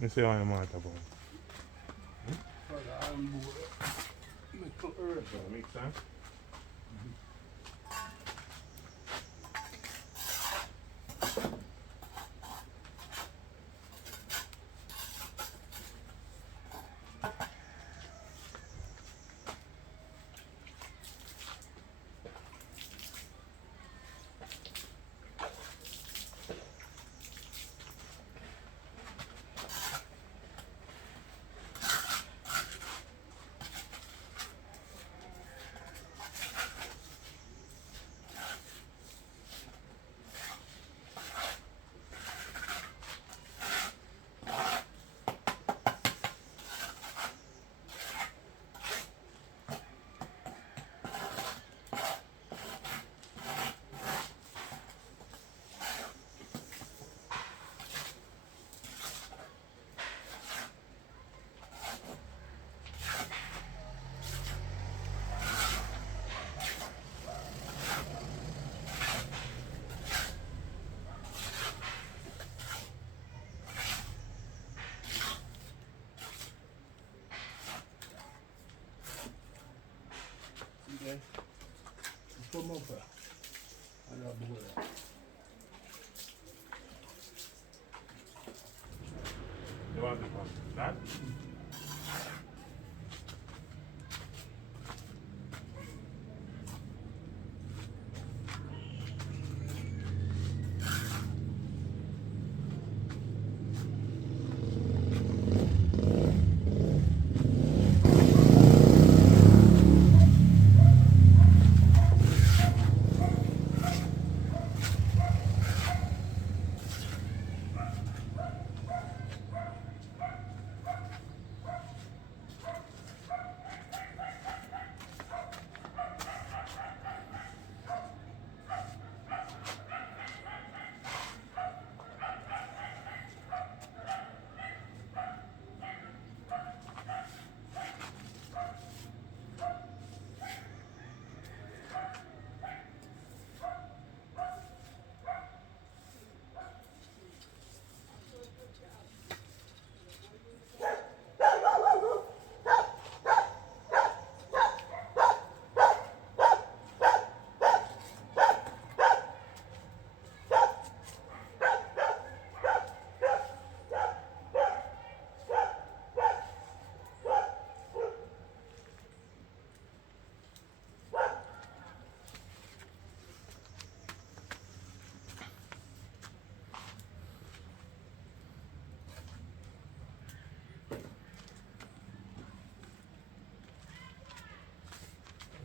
Me say what you want about. But I'm bored. Me cook earth. So mix that. Okay. Come up here. I'm not bored. You want the one? That?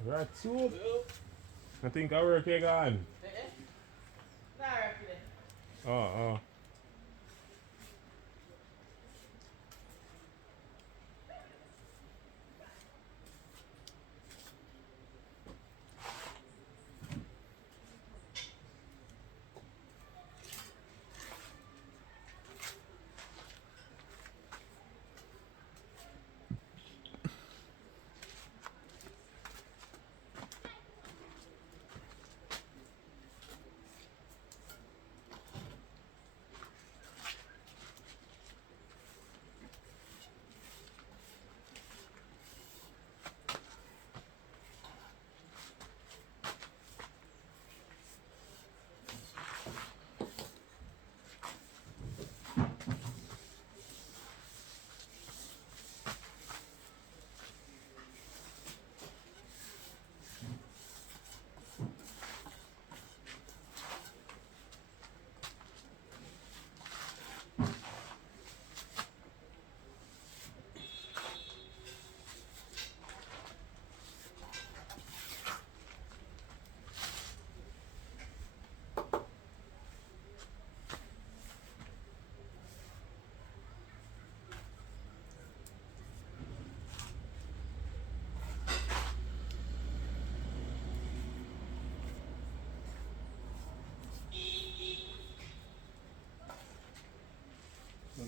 Right, so I think I work here gone. Oh, oh.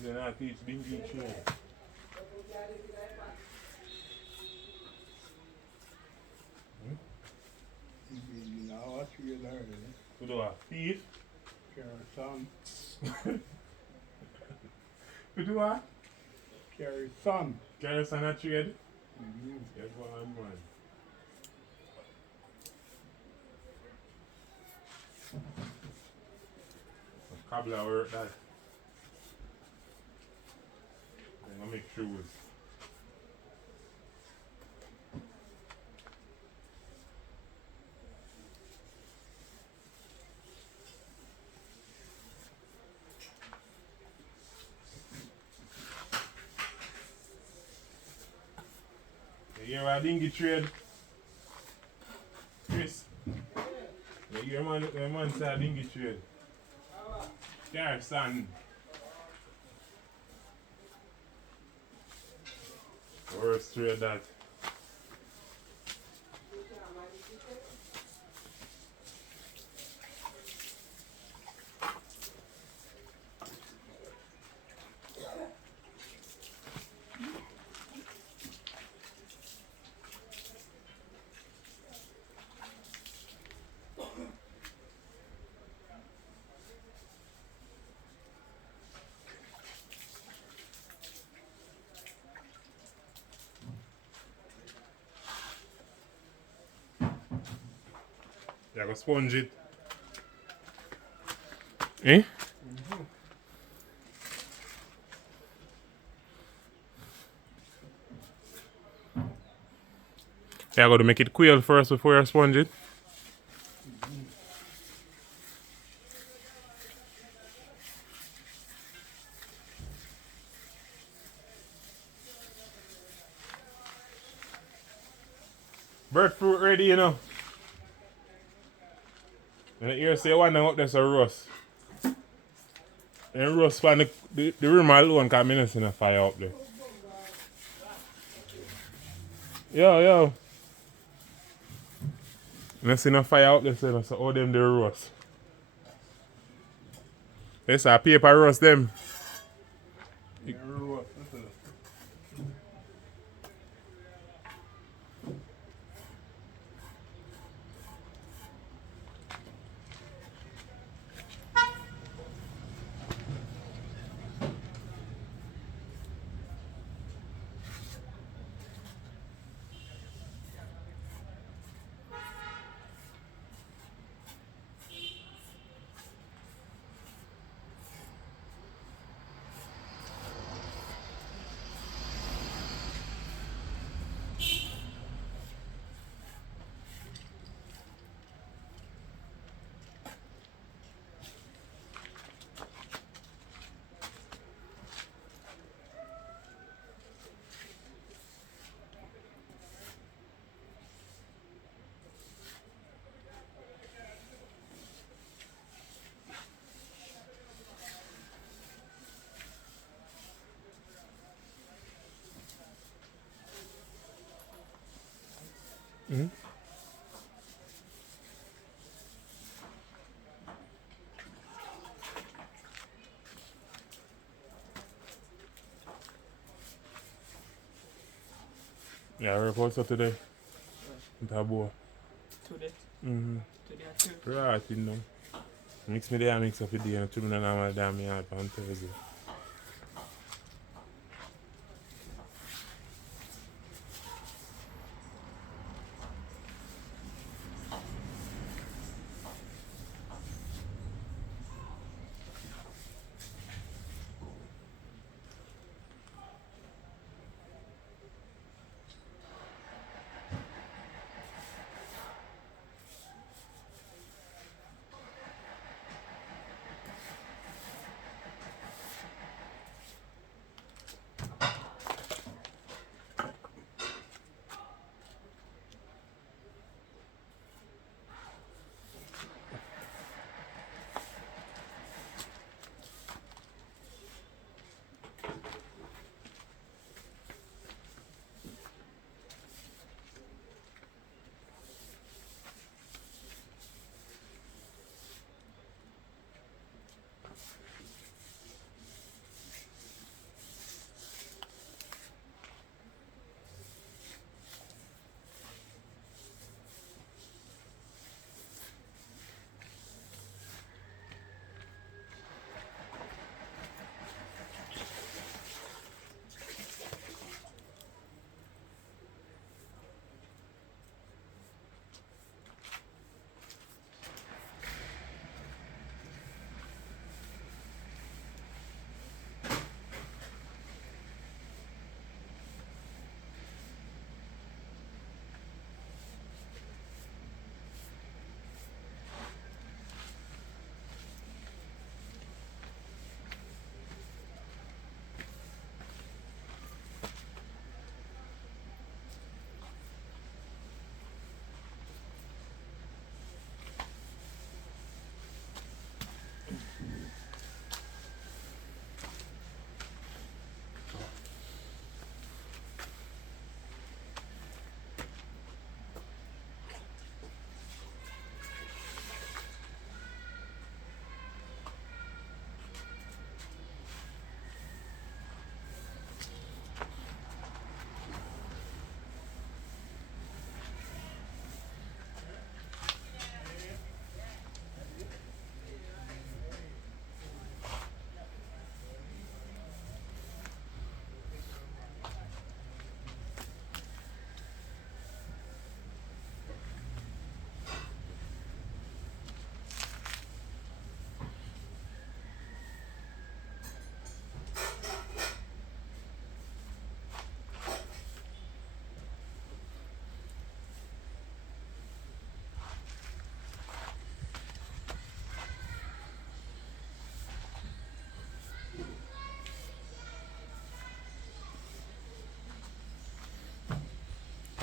Then I teach Bingy show. You know, what you learn, To do a thief. Carry some. To do what? Carry some. Garrison a trade. Mm-hmm. Yes, one man. Cobbler work that. Then I make shoes. You hear what dingy trade? Chris. You hear man say a dingy trade? Garrison. Worst trade that. You go sponge it. Eh? Mm-hmm. You got to make it quail first before you sponge it. Breadfruit ready, you know. And here say one up there's a roast. And roast pan the room alone because I'm not seeing a fire up there. Yo. I'm not seeing a fire up there, so all them the roast. Yes, a paper roast them. Yeah, roast. That's it. Mm-hmm. Yeah, I report so today. Tabo. Today. Mm-hmm. Today at 2. Right, you know. Mix me there, mix up with the and 2 minutes and I'm damn me out on Thursday.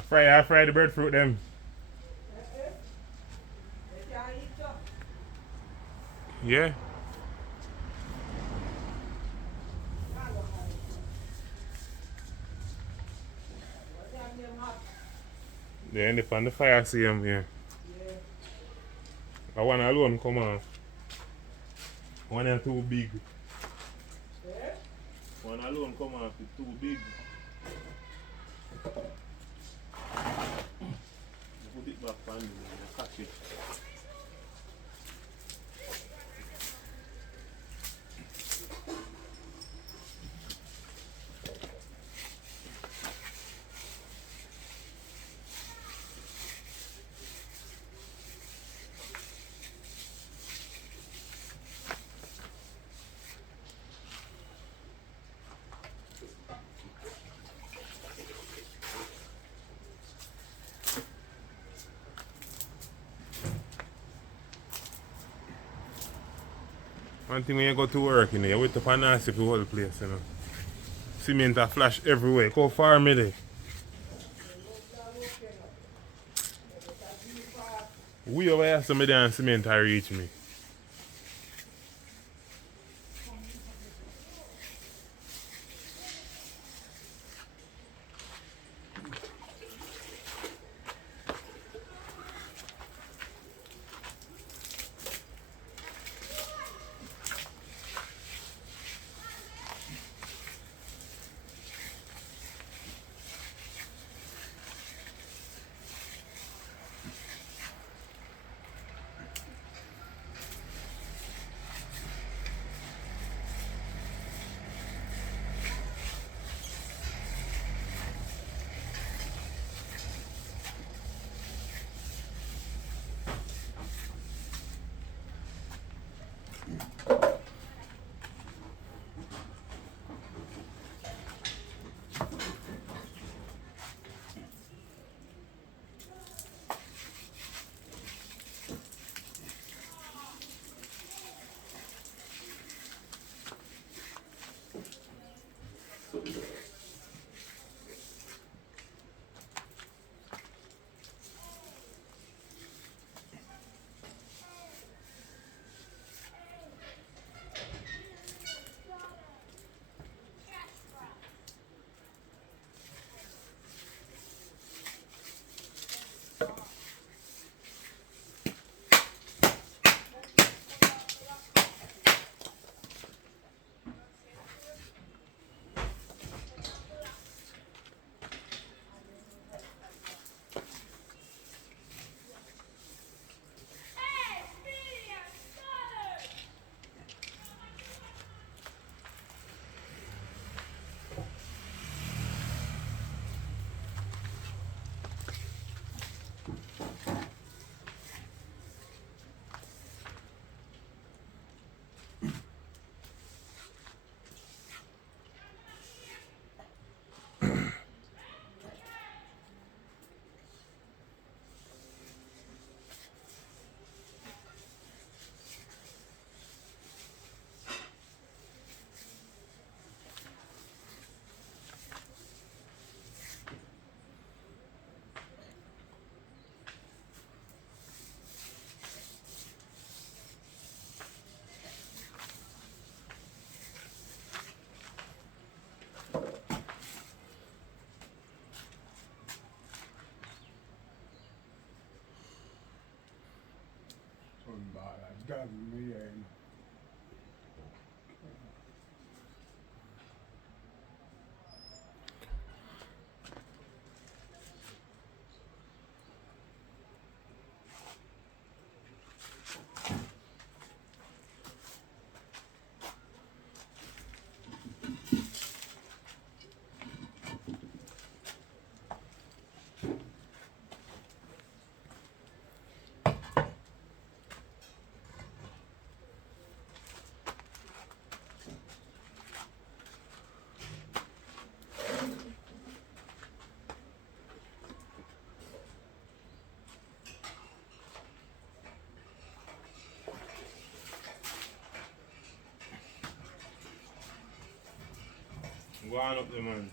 Fry the breadfruit them. Yeah. They end up on the fire see them here. I one alone come off. One are too big. One alone come off is too big. Put it back on the catch it. One thing when you go to work, you know, you wait up and nasty for the whole place, you know. Cement a flash everywhere. How far me there? We over here some there and cement I reach me. Done me and Go on up there, man.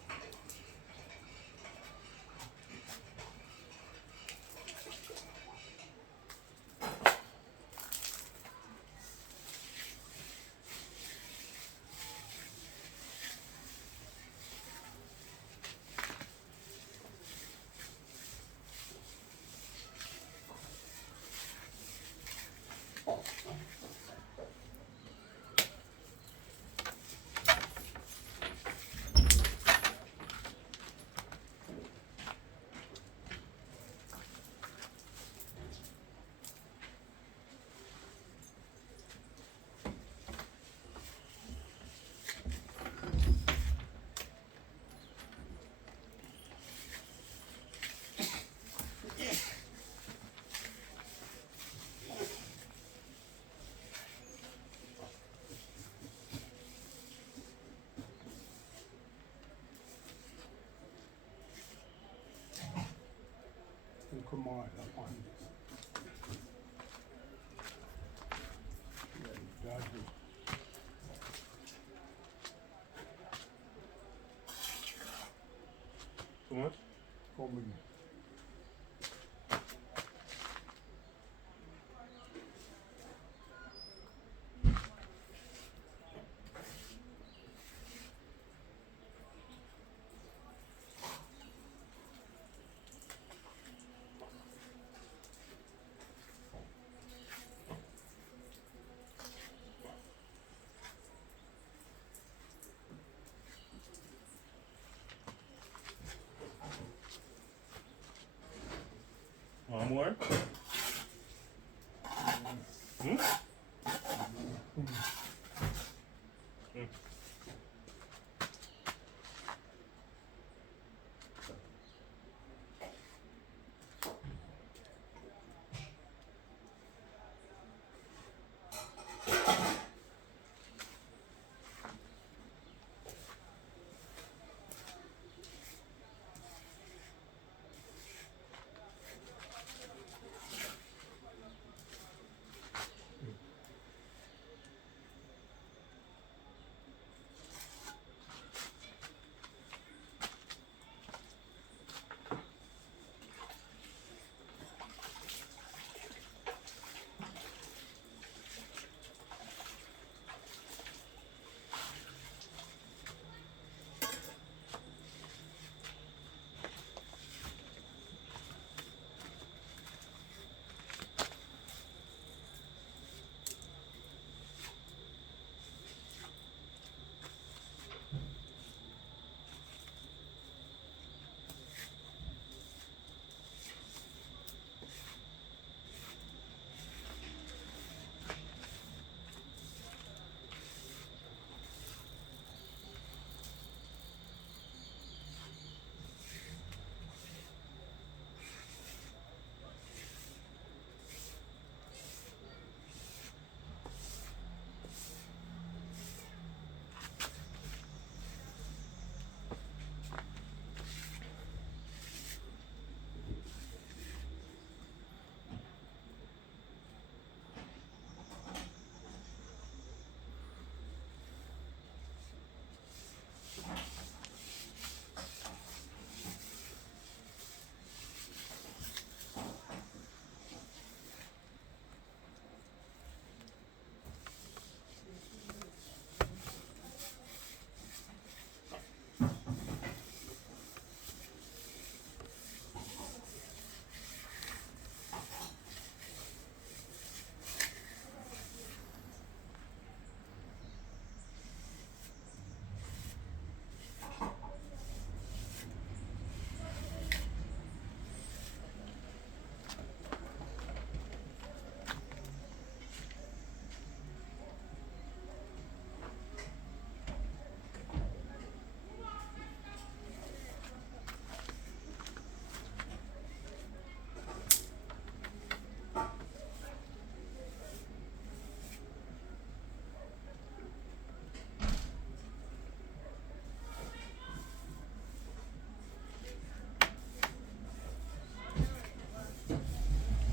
with you. One more? Hmm?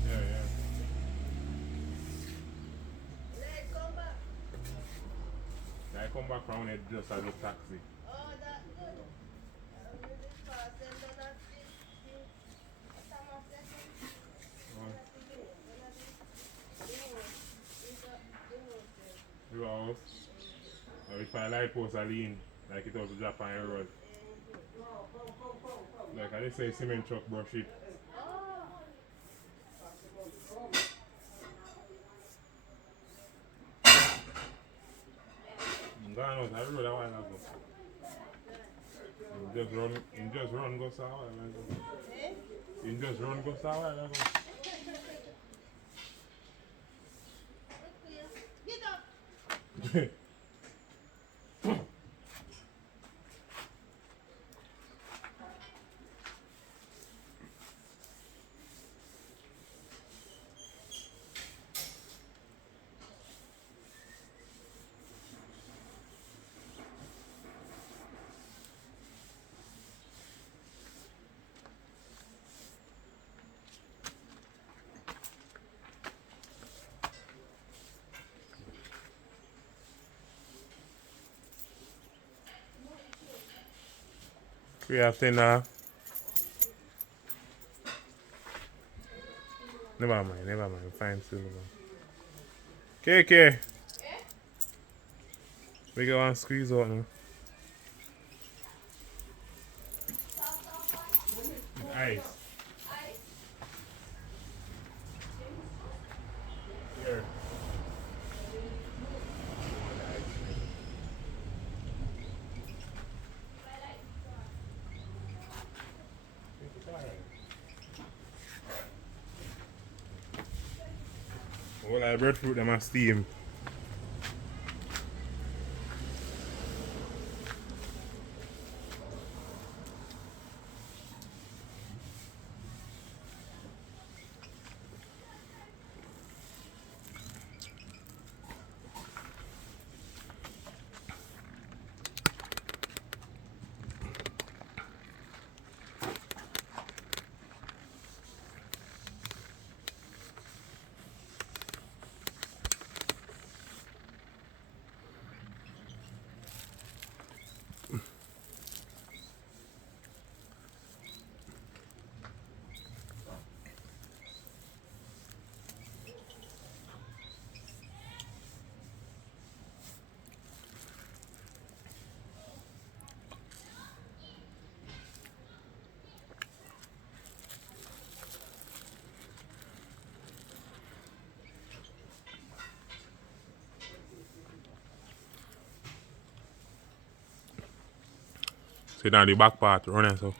Yeah, yeah. I come back from it just as a taxi. Oh, that's good. Really fast. Them done that some of them Oh, the the house. If I like post a lean, like it was Japan road. Like I just say cement truck brush it. I'm gone out the road a while ago. Just run go so a while ago. In just run go so a while ago. Get up. We have to now. Never mind. Fine, still, man. KK, we go and squeeze out now. Ice. Here. All I breadfruit them and steam. Sit down the back part, running so.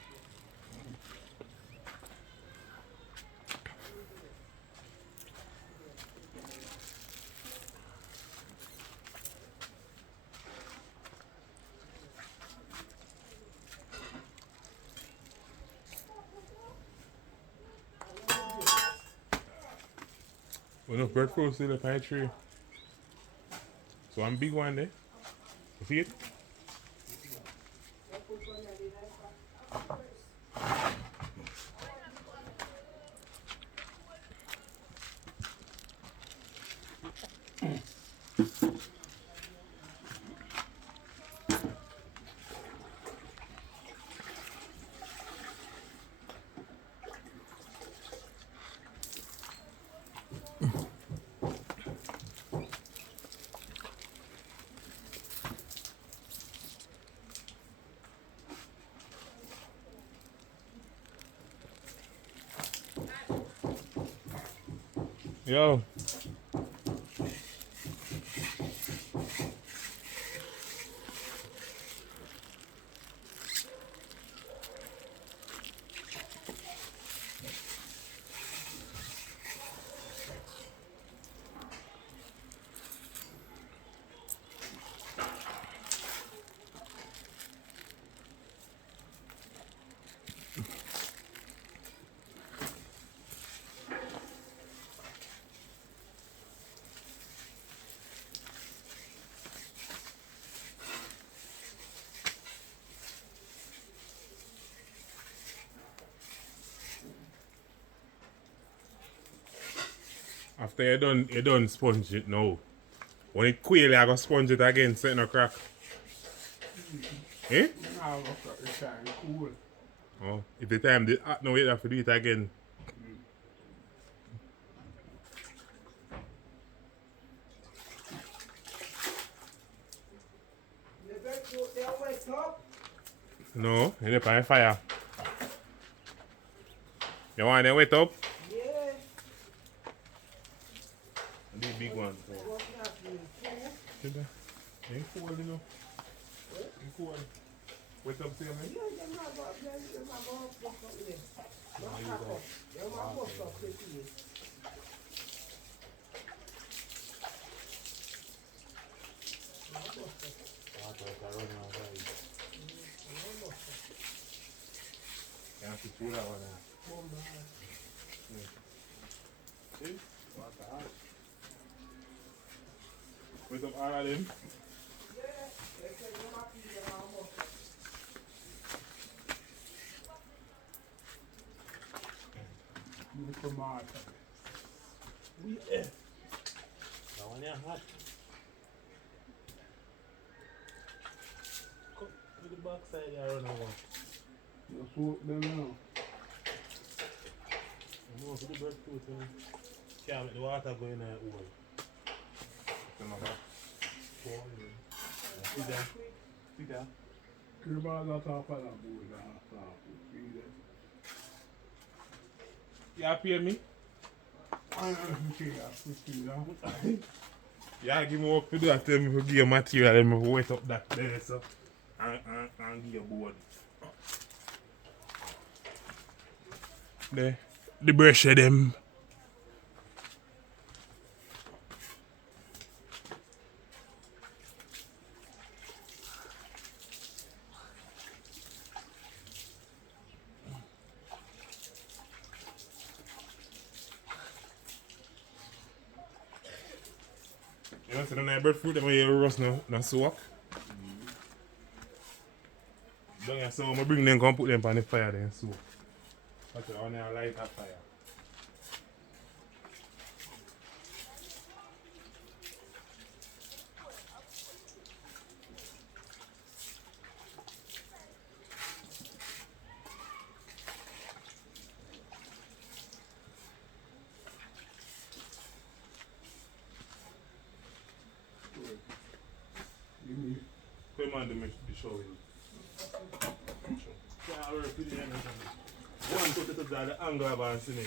Well, no breadfruit still in the tree. So I'm big one there. You see it? Yo. After you done sponge it now. When it quail, I go sponge it again, so it no crack. Eh? Now look at the time cool. Oh, if the time the no you have to do it again. The breadfruit, they wet up. No, you dip on fire. You want them wet up? Yeah. The big one. What's happening? See that? Ain't cold, you know. Ain't cold. Wet up, see me? Yeah, them not got them not going to fuck up there. Not crack up. Them not bust up quickly. You have to throw that one out. See? Wet up all of them. Look at my That one yeah, hot. Come to the back side there, run over. Just walk them now. No, for the breadfruit, can't let the water go in there hole. Sit down. Sit down. Kyllä mä tapan puhuta saapu. You pay me? Aina hykiä, pystyy. Yeah, give me work to do that. Tell me to give you material and me wet up that there, so. And give you board. The brush of them. You know, so the breadfruit, them you roast now, soak. Down here, so I bring them, come put them on the fire, then soak. That's why I want to light that fire. Come on, the show you. Yeah, we're pretty young. One put it up there, the angle of our ceiling.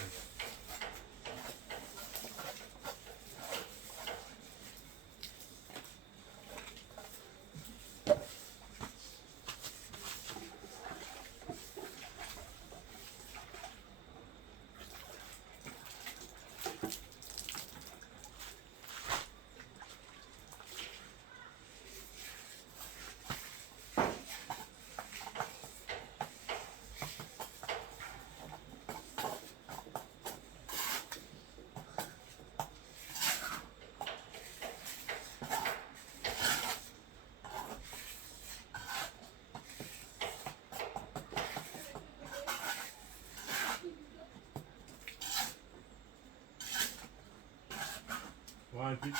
Want it?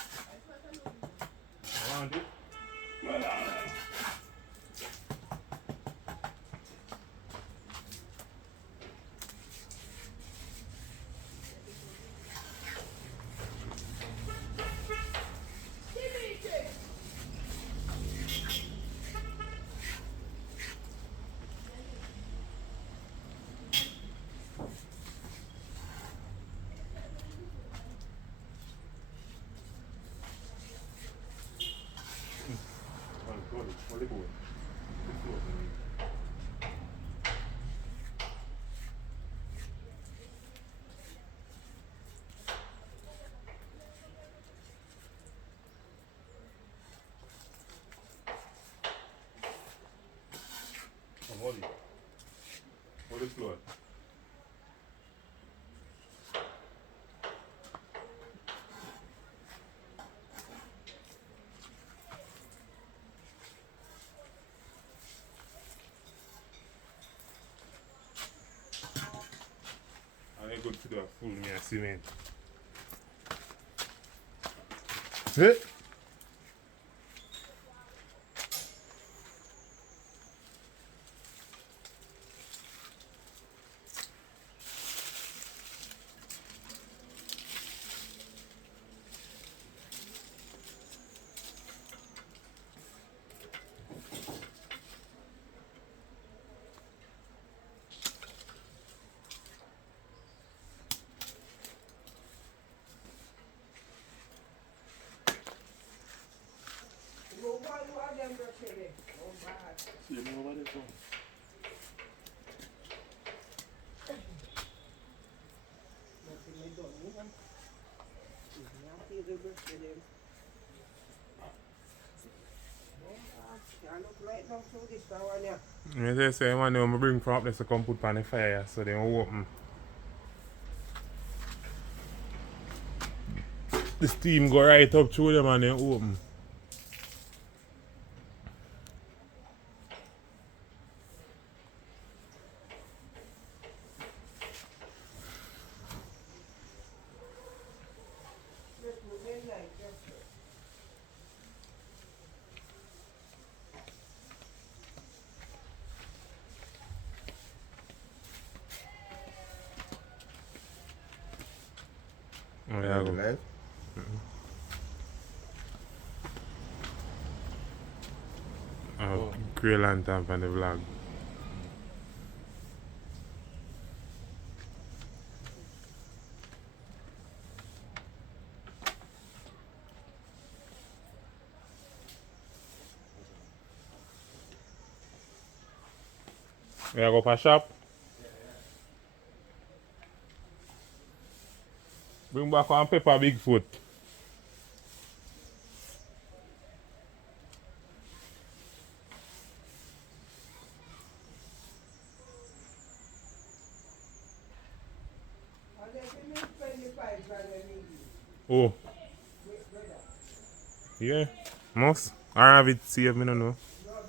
Want it? Only board. Hold it. Hold the floor. I ain't good to do a full me of cement. Hey. See them over there, so. Yes, I say, man, I'm bring from up there to come put on the fire, so they will open. The steam go right up through them and then open. Oh, yeah, go. Live? Oh, Grey Lantern from the vlog. Yeah, go for shop. Bring back one pepper Bigfoot. And then give me 25 grand when you give. Oh, Wait, brother. yeah. Must. I have it saved, me no know. No,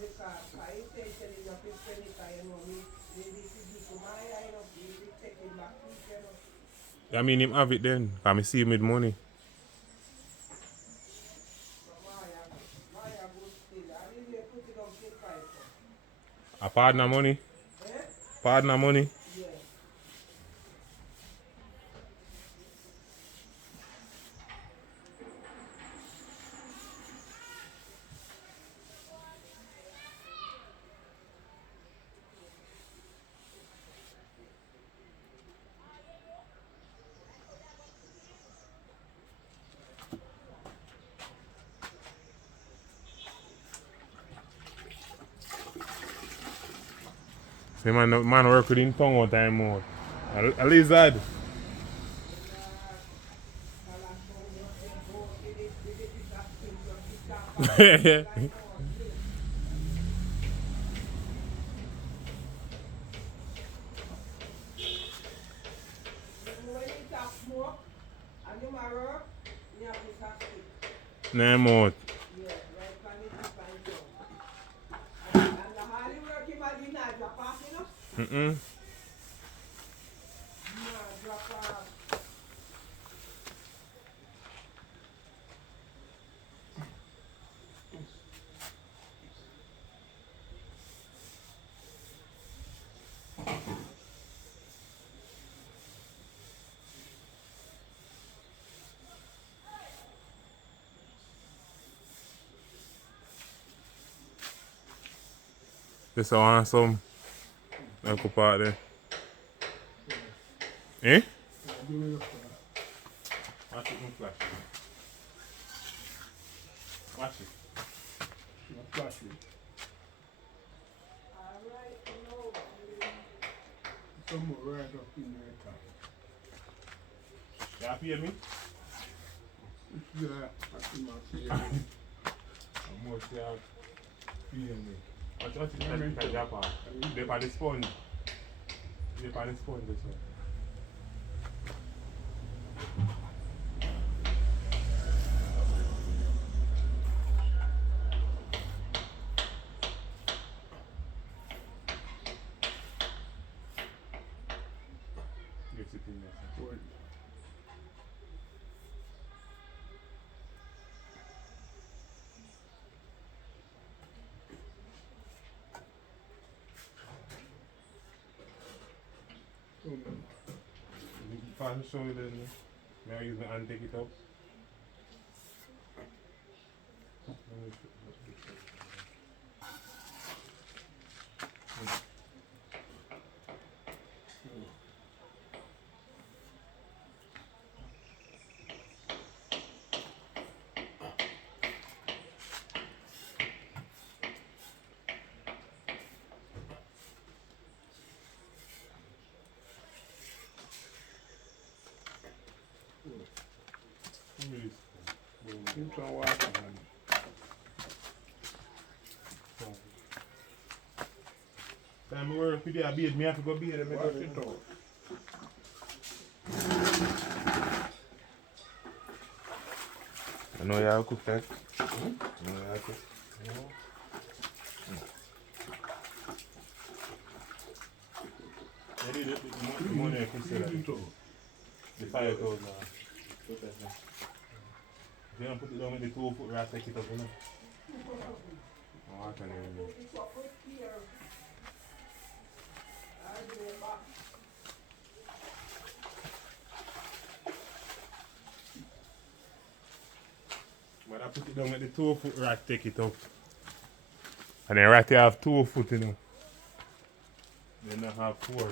because I intention is not to spend it, you know, maybe if you give to my eye, you know, maybe take it back to you, know. I mean him have it then. Cause me see him with money. So Maya go still. I didn't put it on kid price. A partner money. Eh? Partner money. Yeah. Say man work with him tongue all time more. A lizard. When you talk smoke, and you marrow, you have to stop it. Name out. Yeah, right from the tip and down. And the hardly work him at the night drop off, you know? Mm-mm. Nah, drop off. This so awesome. I could part there. Eh? Do it Watch it, my flash. Watch it. flash it. Alright, you know. Some right up in there. You happy with me? Yeah, I think my fear. I'm more still feeling me. Watch it, I can drop off. They're on the sponge. They're on the sponge this way. Get it in there. What? Pass the shoulder then. May I use my hand take it up? You can watch it, man. Time I work with you, I beat me, I have to go beat them. Watch it out. I know you have cook that. I know you have cook. I did the money I can say that. Leave it out. The 5,000. If you don't put it down with the 2 foot, right, take it up, you know. Oh, I can't even do it. It's up with here. I'll do it back. put it down with the 2 foot rat, take it up. And then rat you have 2 foot, you know. Then I have 4.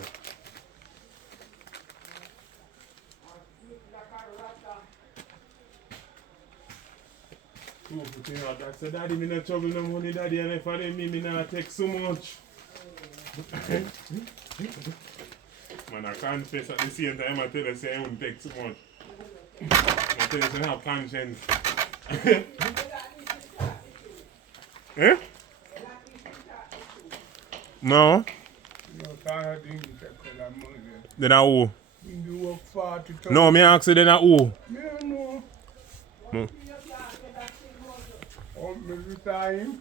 You know, that said, Daddy, me not trouble no money, Daddy, and if I didn't me not take so much. Man, I confess at the same time, I tell you, say I won't take so much. I tell you, say I have conscience. Eh? No. You know, tired thing to take for that money. Then I who? You work 40,000. No, me ask you then I who? Me don't know. No. Every time,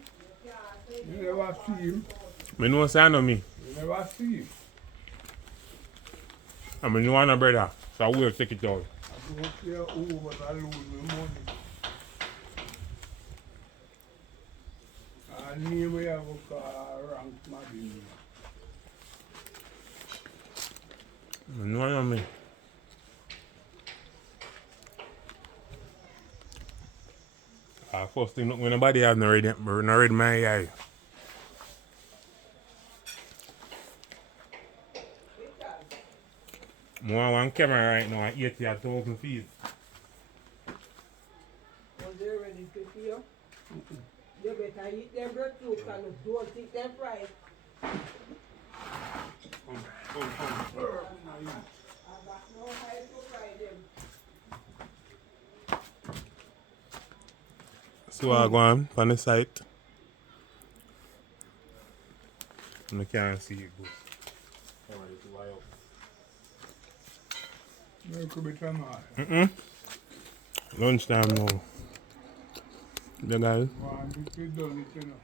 you never see him. Me know say I know me. You never see him. I mean, you want a brother, so I will take it out. I don't care who was alone with money. I name we have a car rank Madden. Me know I know me. First thing, look, when nobody has no read my eye. I want one camera right now at 80,000 feet. Was they ready to feel? You better eat them breadfruit and don't eat them fried. I got no time to fry them. So I go on the site. And I can't see it go. You could be trying. Lunchtime now. The guys. One, you done it, you know.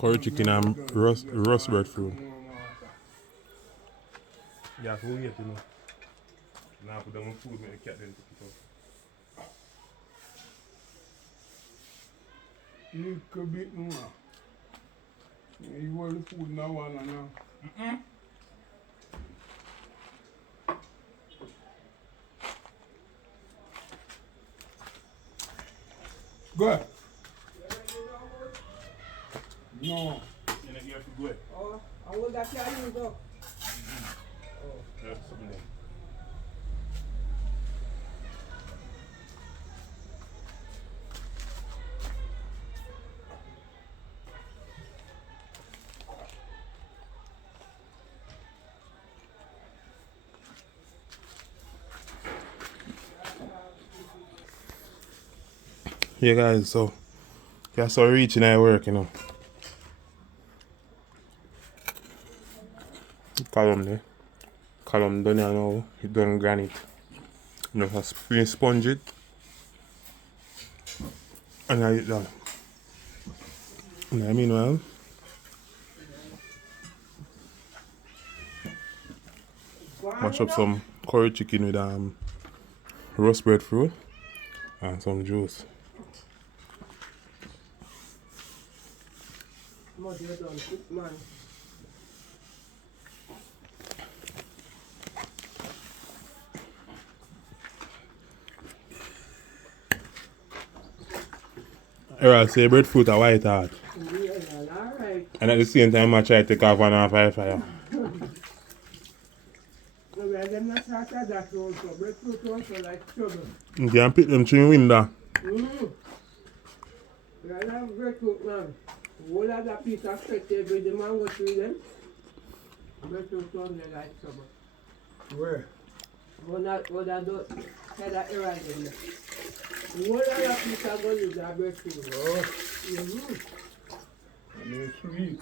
Curry chicken and roast breadfruit. Yeah, so we get to know. Now put down food, make the cat then pick it up. You could be more. You want the food now, one now. Good. No. You have to go. Oh, I will that carry you go. Yeah, something there. Yeah guys, so that's our reaching our work, you know. Column there. Column done here now, you done granite. You know, just sponge it. And I eat that. You know what I mean, well? Mash up some curry chicken with roast breadfruit and some juice. Must you done cook, man. Alright, say breadfruit a white heart. Yeah, alright. And at the same time I try to take off 1.5 fire. No, we are them not start at that also. Breadfruit also like trouble. You can pick them through the window. We are not breadfruit, man. All of that piece of straight there with the mango through them. Breadfruit only like trouble. Where? All that don't head of error in there. All of that piece of gold is a breadfruit. Oh. And they're sweet.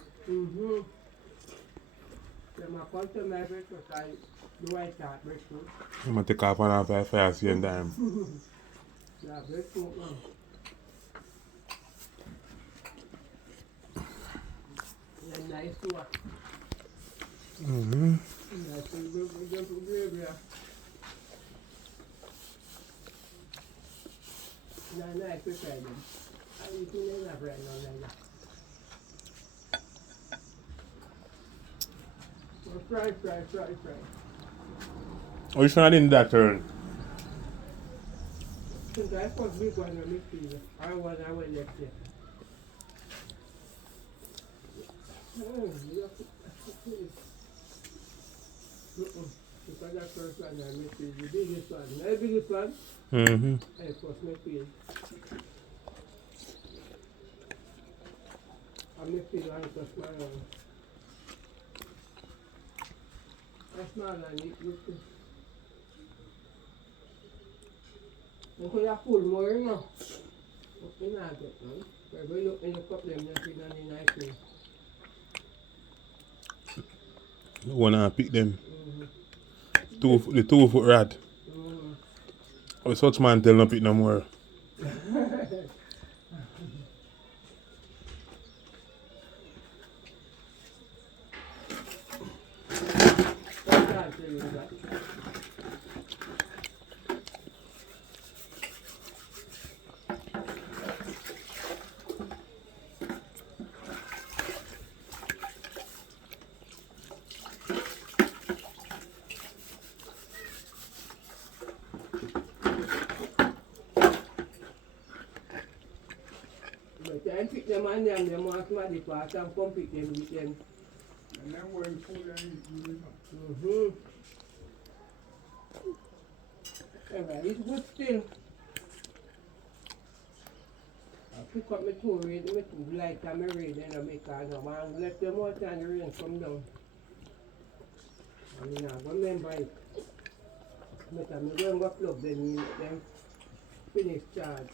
Them a come to my breadfruit and the white heart breadfruit. I'm going to take off 1.5 fire same time. Yeah, breadfruit, man. Yeah, nice to watch. Nice to go gravy. Yeah, nice to try them. I eat in enough right now like that. So fry. Which one didn't that turn? Since I first big one on me feel. I went next year. You have to put it. Because that first one I make feel the biggest one. The biggest one, Mm-hmm. I first make feel. I make feel like a small one. A small one, it look good. You could have pulled more, you know. But you not get none. But when you look in the cup, them, you see none in the ice cream. Wanna pick them. Mm-hmm. The 2 foot rod. Mm-hmm. Oh, such man tell no pick no more. What time tell you that? But I pick them and them want somebody pass and come pick them with them. And then when food and eat, you know. Mm-hmm. Alright, it's good still. I pick up my 2 reed, my 2 light and my reed and I make a no man let them out and the rain come down. I mean, I go remember it. But I'm going to plug them in, them finish charge.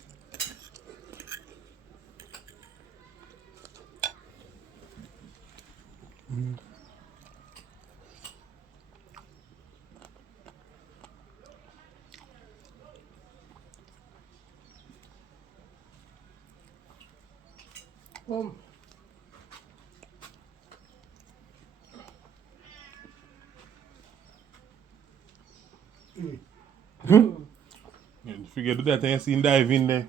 Come. If you do that and you see him dive in there,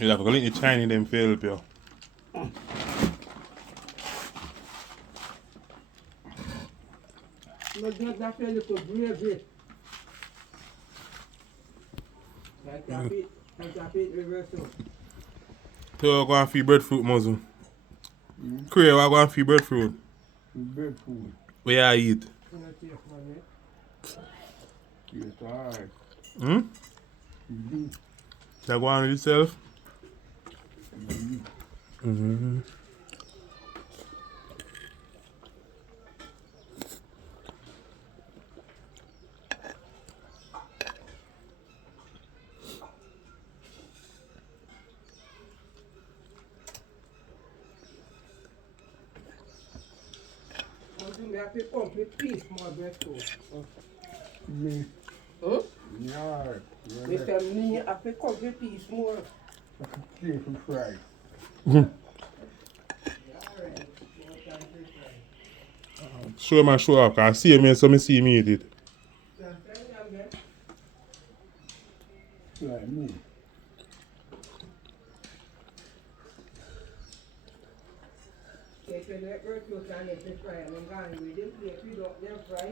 you have to go let the Chinese them to help you. But just that little gravy. Like a bit reversal. So I go and feed breadfruit muzzle. Cray, I go and feed breadfruit. Bed food. Where you eat? You know, safe man, eh? Yes, alright. Hmm? Mm-hmm. So I go on with yourself? Mm-hmm. Mm-hmm. You have to come with piece more breadfruit. Me. Huh? Yeah. They tell me I have to come with piece more. Chicken for fry. Show my show up, because I see me so I see me eat it. Like me. Take the breadfruit and let it fry and then go with them plate without them fry.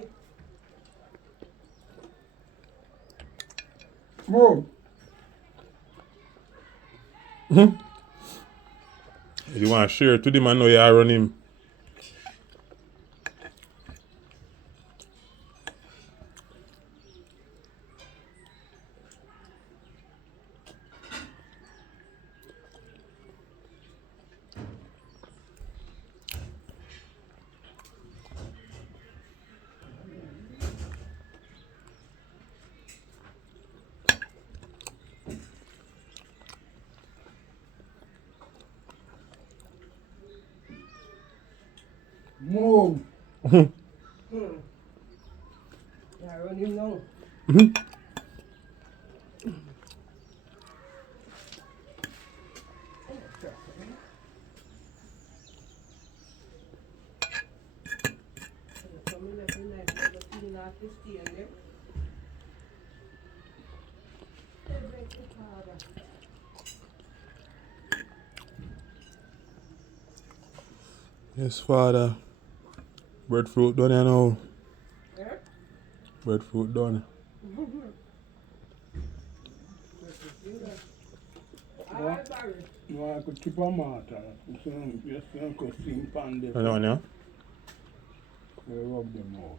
Mom. If you want to share it to them, I know you are run him. Mom. Yeah, run him now. Coming up in nice little clean off the stain there. Break the powder. Yes, Father. Breadfruit done, you know. Yeah? Breadfruit done. All Barry. No, I could keep a matter. So, just go sing pan them. Another one, yeah? They rub them out.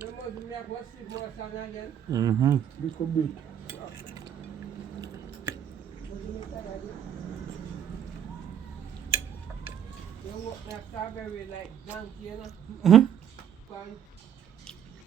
You must make us see more song again. Mm-hmm. Little bit. What do you say again? You walk like strawberry like donkey, you know? Mm-hmm. Pan